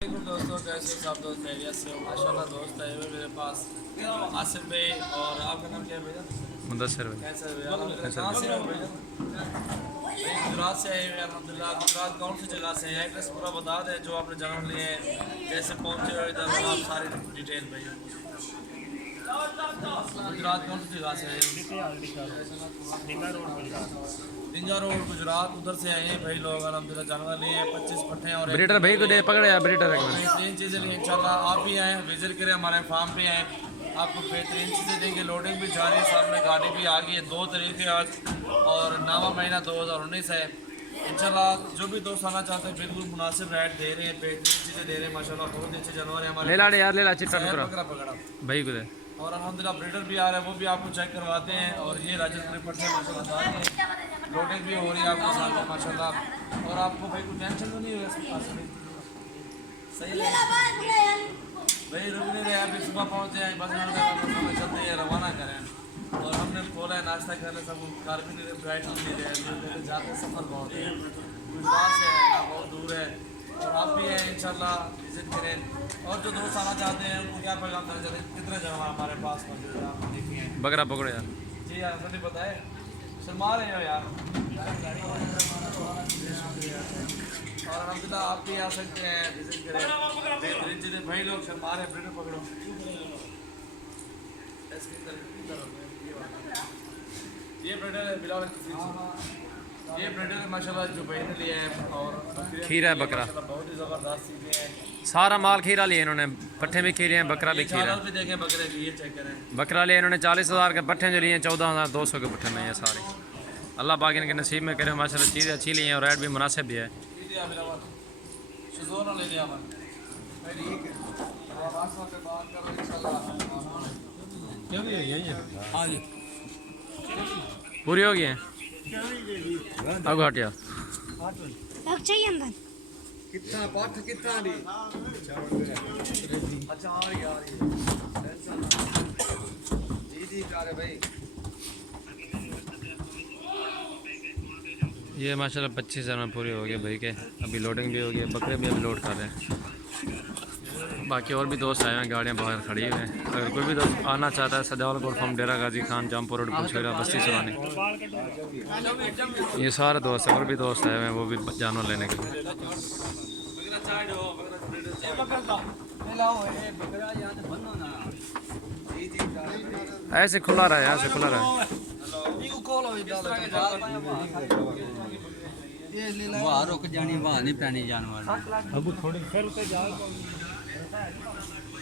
दोस्तों कैसे हो सब दोस्त खैरियत से हो माशाल्लाह दोस्त है मेरे पास आसिफ भाई और आपका नाम क्या है भैया मुदस्सिर भाई कैसे हो यार कहाँ से हो भैया भाई गुजरात से आए हुए अल्हम्दुलिल्लाह गुजरात कौन सी जगह से है एड्रेस पूरा बता दें जो आपने जन्म लिए कैसे पहुँचे हो इधर और आप सारी डिटेल भैया गुजरात कौन सी जगह से आए हो डिंगा रोड गुजरात उधर से आए हैं भाई लोग अल्हम्दुलिल्लाह जानवर लिए हैं 25 पट्टे और ब्रीडर भाई को दे पकड़े ब्रीडर बेहतरीन चीज़ें लिए इंशाल्लाह आप भी आएँ विजिट करें हमारे फार्म पे आएँ आपको बेहतरीन चीज़ें देंगे लोडिंग भी जारी है सामने गाड़ी भी आ गई है 2 तारीख है आज और 9वां महीना 2019 है इंशाल्लाह जो भी दोस्त आना चाहते हैं बिल्कुल मुनासिब रेट दे रहे हैं बेहतरीन चीज़ें दे रहे हैं माशाल्लाह बहुत अच्छे जानवर हैं हमारे ले ला यार ले ला चिट्टा शहर टुकड़ा बकरा पकड़ा भाई को दे और अल्हम्दुलिल्लाह ब्रीडर भी आ रहे हैं वो भी आपको चेक करवाते हैं और ये राजस्थानी पट्टे माशाल्लाह लोडिंग भी हो रही है आपके साथ माशाल्लाह और आपको भाई कोई टेंशन तो नहीं होगा सही है भाई रुक नहीं रहे अभी सुबह पहुँचे हैं बस चलते हैं रवाना करें और हमने बोला है नाश्ता करने सब कार भी नहीं रहे फ्लाइट भी नहीं रहे जाते सफ़र बहुत है गुजरात से है ना बहुत दूर है और आप भी हैं इंशाल्लाह विजिट करें और जो दोस्त आना चाहते हैं उनको क्या पैगाम देना चाहते हैं कितने जानवर हमारे पास मौजूद है आप देखिए बकरा पकड़ो यार जी यार नहीं बताए शर्मा रहे हो यार और अल्हम्दुलिल्लाह आप भी आ सकते हैं विजिट करें बेहतरीन चीज़ें भाई लोग शर्मा रहे हैं ब्रीडर पकड़ो ये ब्रीडर है बिलावल ये ब्रीडर है माशाल्लाह जो भाई ने लिए हैं और खीरा है बकरा बहुत ही ज़बरदस्त चीज़ें हैं सारा माल खीरा लिए इन्होंने पट्ठे भी खीरे हैं बकरा भी खीरा भी देखें बकरे की ये चेक करें बकरा लिए इन्होंने 40,000 के पट्ठे जो लिए 14,200 के पट्ठे में ये सारे अल्लाह पाक इनके नसीब में करे माशाल्लाह चीज़ें अच्छी ली हैं और रेट भी मुनासिब भी है पूरी हो गई है अब हट यार चाहिए अंदर कितना पाठ कितना दी अच्छा हाँ यार जी जी प्यारे भाई ये माशाल्लाह 25,000 में पूरी हो गई भाई के अभी लोडिंग भी हो गई बकरे भी अभी लोड कर रहे हैं बाकी और भी दोस्त आए हैं गाड़ियाँ बाहर खड़ी हुई हैं अगर कोई भी दोस्त आना चाहता है सदावल कोट फॉर्म डेरा गाजी खान जमपुर रोड पुलछेरा बस्ती सुरानी ये सारे दोस्त और भी दोस्त आए हुए हैं वो भी जानवर लेने के लिए ऐसे खुला रहा है ऐसे खुला रहा है वहाँ रुक जानी वहाँ नहीं पैनी जानवर अब थोड़ी फिर